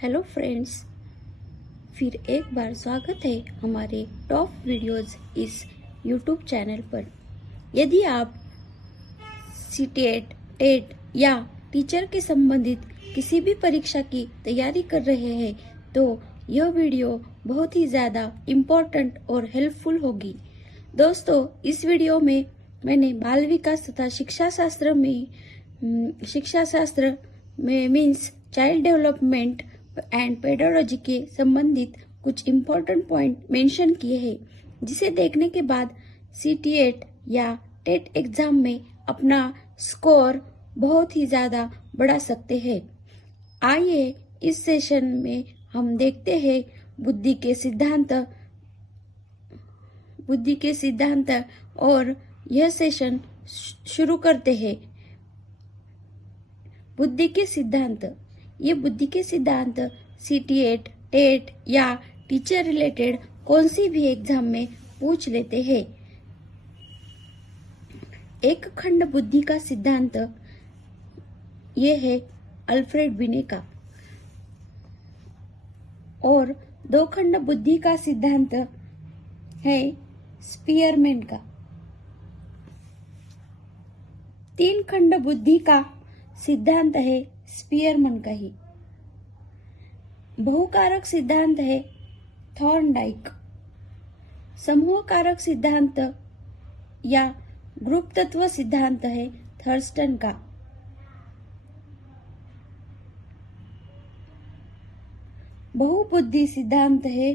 Hello friends, फिर एक बार स्वागत है हमारे टॉप वीडियोस इस यूट्यूब चैनल पर। यदि आप सीटेट, टेट या टीचर के संबंधित किसी भी परीक्षा की तैयारी कर रहे हैं तो यह वीडियो बहुत ही ज़्यादा इम्पोर्टेंट और हेल्पफुल होगी। दोस्तों, इस वीडियो में मैंने बाल विकास तथा शिक्षा शास्त्र में means child development and pedology के संबंधित कुछ इम्पोर्टेंट पॉइंट मेंशन किए हैं, जिसे देखने के बाद सीटीएट या टेट एग्जाम में अपना स्कोर बहुत ही ज़्यादा बढ़ा सकते हैं। आइए इस सेशन में हम देखते हैं बुद्धि के सिद्धांत और यह सेशन शुरू करते हैं। बुद्धि के सिद्धांत। ये बुद्धि के सिद्धांत सीटीएट, टेट या टीचर रिलेटेड कौन सी भी एग्जाम में पूछ लेते हैं। एक खंड बुद्धि का सिद्धांत ये है अल्फ्रेड बिने का, और दो खंड बुद्धि का सिद्धांत है स्पीयरमैन का। तीन खंड बुद्धि का सिद्धांत है स्पीयरमैन का ही। बहुकारक सिद्धांत है थॉर्नडाइक। समूह कारक सिद्धांत या ग्रुप तत्व सिद्धांत है थर्स्टन का। बहुबुद्धि सिद्धांत है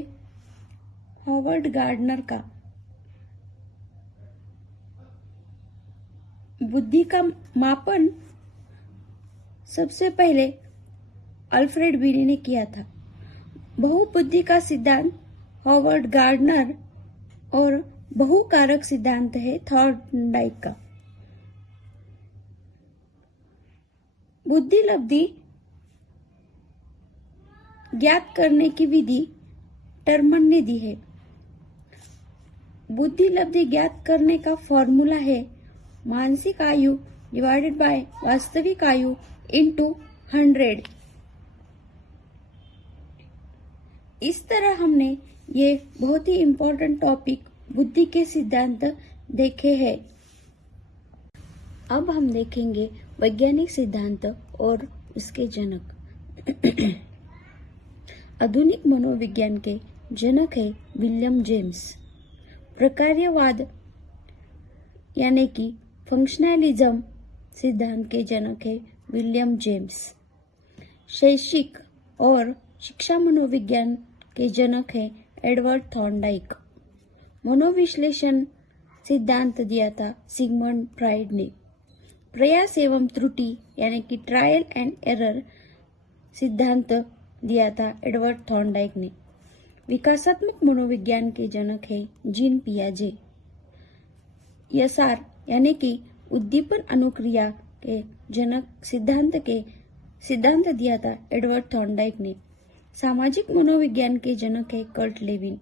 हॉवर्ड गार्डनर का। बुद्धि का मापन सबसे पहले अल्फ्रेड बिने ने किया था। बहुबुद्धि का सिद्धांत हॉवर्ड गार्डनर और बहुकारक सिद्धांत है थॉर्नडाइक का। बुद्धि लब्धि ज्ञात करने की विधि टर्मन ने दी है। बुद्धि लब्धि ज्ञात करने का फॉर्मूला है मानसिक आयु डिवाइडेड बाय वास्तविक आयु इनटू 100। इस तरह हमने ये बहुत ही इम्पोर्टेंट टॉपिक बुद्धि के सिद्धांत देखे हैं। अब हम देखेंगे वैज्ञानिक सिद्धांत और उसके जनक। आधुनिक मनोविज्ञान के जनक है विलियम जेम्स। प्रकार्यवाद यानी कि फंक्शनलिज्म सिद्धांत के जनक है विलियम जेम्स। शैक्षिक और शिक्षा मनोविज्ञान के जनक है एडवर्ड थॉर्नडाइक। मनोविश्लेषण सिद्धांत दिया था सिगमंड फ्राइड ने। प्रयास एवं त्रुटि यानी कि ट्रायल एंड एरर सिद्धांत दिया था एडवर्ड थॉर्नडाइक ने। विकासात्मक मनोविज्ञान के जनक है जीन पियाजे। यसार यानी कि उद्दीपन अनुक्रिया के जनक सिद्धांत दिया था एडवर्ड थॉर्नडाइक ने। सामाजिक मनोविज्ञान के जनक है कर्ट लेविन।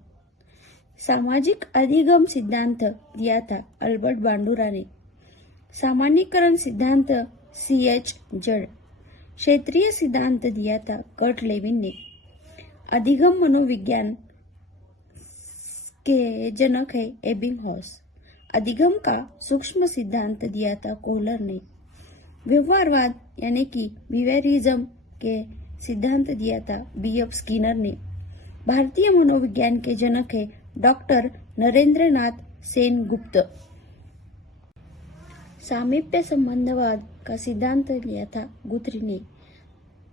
सामाजिक अधिगम सिद्धांत दिया था अल्बर्ट बांडुरा ने। सामान्यीकरण सिद्धांत CH जड़। क्षेत्रीय सिद्धांत दिया था कर्ट लेविन ने। अधिगम मनोविज्ञान के जनक है एबिंगहॉस। अधिगम का सूक्ष्म सिद्धांत दिया था कोहलर ने। व्यवहारवाद यानी कि बिहेवियरिज्म के सिद्धांत दिया था B.F. स्किनर ने। भारतीय मनोविज्ञान के जनक है डॉक्टर नरेंद्रनाथ सेनगुप्त। सामीप्य संबंधवाद का सिद्धांत लिया था गुथ्री ने।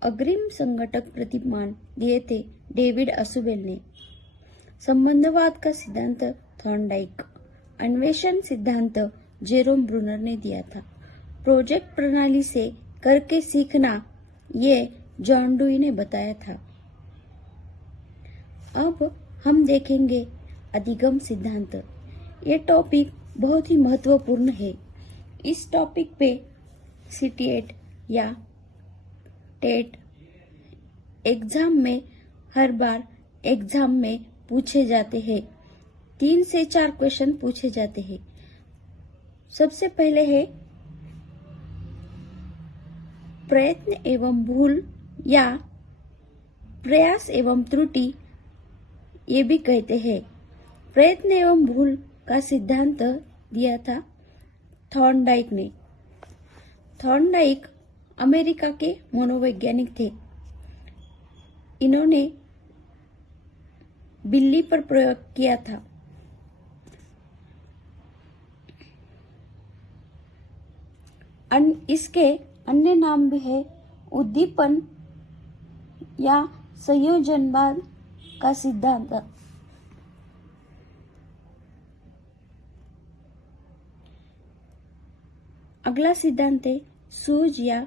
अग्रिम संघटक प्रतिमान दिए थे डेविड असुबेल ने। संबंधवाद का सिद्धांत थॉर्नडाइक। अन्वेषण सिद्धांत जेरोम ब्रूनर ने दिया था। प्रोजेक्ट प्रणाली से करके सीखना ये जॉन डुई ने बताया था। अब हम देखेंगे अधिगम सिद्धांत। ये टॉपिक बहुत ही महत्वपूर्ण है। इस टॉपिक पे सीटीएट या टेट एग्जाम में हर बार एग्जाम में पूछे जाते हैं। 3 से 4 क्वेश्चन पूछे जाते हैं। सबसे पहले है प्रयत्न एवं भूल या प्रयास एवं त्रुटि ये भी कहते हैं। प्रयत्न एवं भूल का सिद्धांत दिया था थॉर्नडाइक ने। थॉर्नडाइक अमेरिका के मनोवैज्ञानिक थे। इन्होंने बिल्ली पर प्रयोग किया था। इसके अन्य नाम भी है उद्दीपन या संयोजनवाद का सिद्धांत। अगला सिद्धांत है सूझ या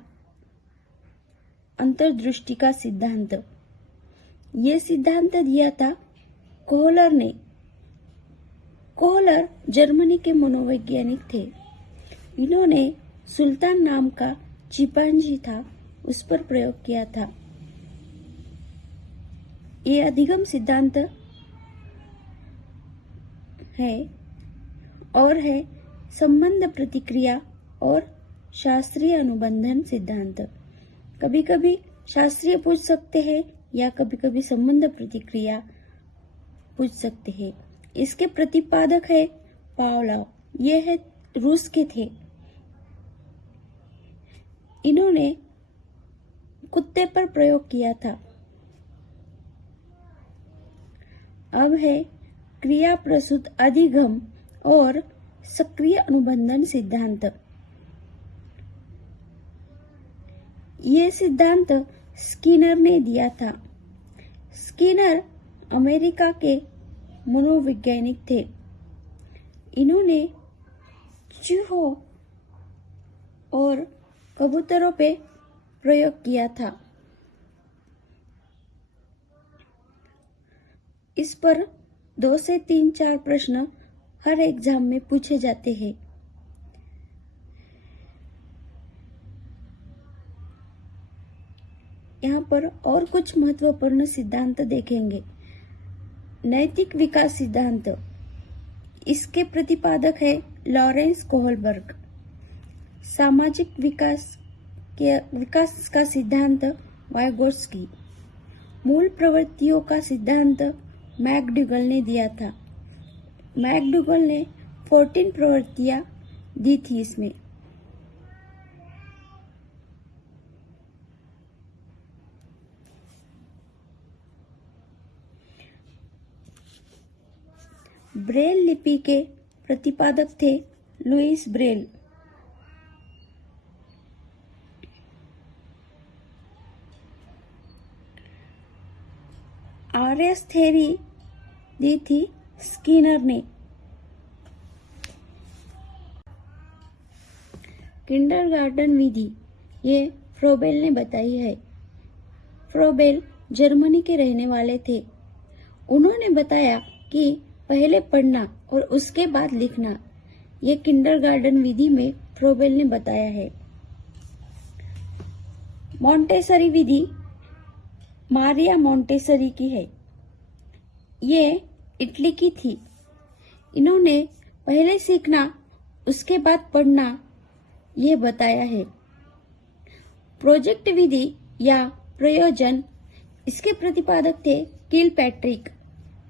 अंतर्दृष्टि का सिद्धांत। ये सिद्धांत दिया था कोहलर ने। कोहलर जर्मनी के मनोवैज्ञानिक थे। इन्होंने सुल्तान नाम का चिंपांजी था, उस पर प्रयोग किया था। ये अधिगम सिद्धांत है और है संबंध प्रतिक्रिया और शास्त्रीय अनुबंधन सिद्धांत। कभी कभी शास्त्रीय पूछ सकते हैं या कभी कभी संबंध प्रतिक्रिया पूछ सकते हैं। इसके प्रतिपादक है पावलोव। ये है रूस के थे। इन्होंने कुत्ते पर प्रयोग किया था। अब है क्रिया प्रसूत अधिगम और सक्रिय अनुबंधन सिद्धांत। ये सिद्धांत स्किनर ने दिया था। स्किनर अमेरिका के मनोवैज्ञानिक थे। इन्होंने चूहों और कबूतरों पे प्रयोग किया था। इस पर 2 से 3-4 प्रश्न हर एग्जाम में पूछे जाते हैं। यहाँ पर और कुछ महत्वपूर्ण सिद्धांत देखेंगे। नैतिक विकास सिद्धांत, इसके प्रतिपादक है लॉरेंस कोहलबर्ग। सामाजिक विकास का सिद्धांत वाइगोत्स्की। मूल प्रवृत्तियों का सिद्धांत मैकडूगल ने दिया था। मैकडूगल ने 14 प्रवृत्तियां दी थी इसमें। ब्रेल लिपि के प्रतिपादक थे लुईस ब्रेल। आरएस थ्योरी दी थी स्किनर ने। किंडरगार्टन विधि ये फ्रोबेल ने बताई है। फ्रोबेल जर्मनी के रहने वाले थे। उन्होंने बताया कि पहले पढ़ना और उसके बाद लिखना, ये किंडरगार्टन विधि में फ्रोबेल ने बताया है। मॉन्टेसरी विधि मारिया मॉन्टेसरी की है। ये इटली की थी। इन्होंने पहले सीखना उसके बाद पढ़ना ये बताया है। प्रोजेक्ट विधि या प्रयोजन, इसके प्रतिपादक थे किलपैट्रिक।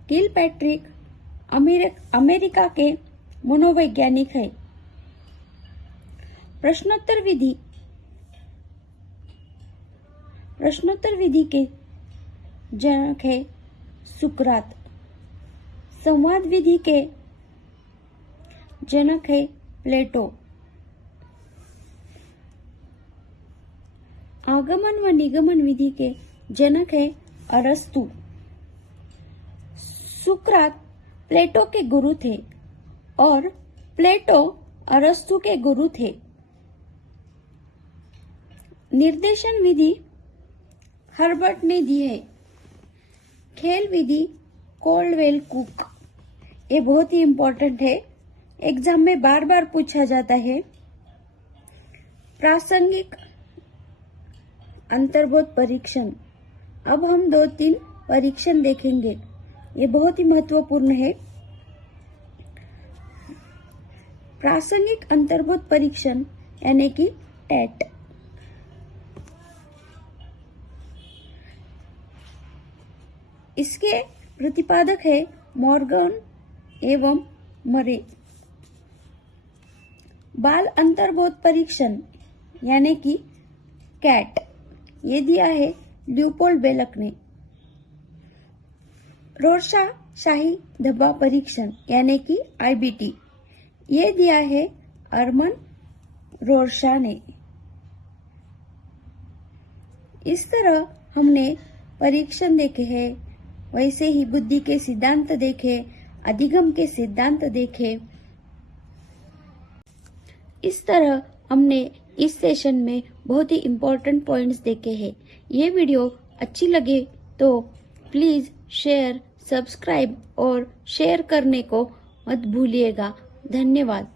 किलपैट्रिक अमेरिका के मनोवैज्ञानिक है। प्रश्नोत्तर विधि के जनक है सुकरात। संवाद विधि के जनक है प्लेटो। आगमन व निगमन विधि के जनक है अरस्तु। सुकरात प्लेटो के गुरु थे और प्लेटो अरस्तु के गुरु थे। निर्देशन विधि हर्बर्ट ने दी है। खेल विधि कोल्डवेल कुक। ये बहुत ही इम्पोर्टेंट है, एग्जाम में बार बार पूछा जाता है। प्रासंगिक अंतर्बोध परीक्षण। अब हम 2-3 परीक्षण देखेंगे, ये बहुत ही महत्वपूर्ण है। प्रासंगिक अंतर्बोध परीक्षण यानी कि टेट। इसके प्रतिपादक है मॉर्गन एवं मरे। बाल अंतर्बोध परीक्षण यानी कि कैट ये दिया है ल्यूपोल्ड बेलक ने। रोरशा शाही धब्बा परीक्षण यानी कि IBT ये दिया है अर्मन रोरशा ने। इस तरह हमने परीक्षण देखे हैं, वैसे ही बुद्धि के सिद्धांत देखे, अधिगम के सिद्धांत देखे। इस तरह हमने इस सेशन में बहुत ही इम्पोर्टेंट पॉइंट्स देखे हैं। ये वीडियो अच्छी लगे तो प्लीज शेयर, सब्सक्राइब और शेयर करने को मत भूलिएगा। धन्यवाद।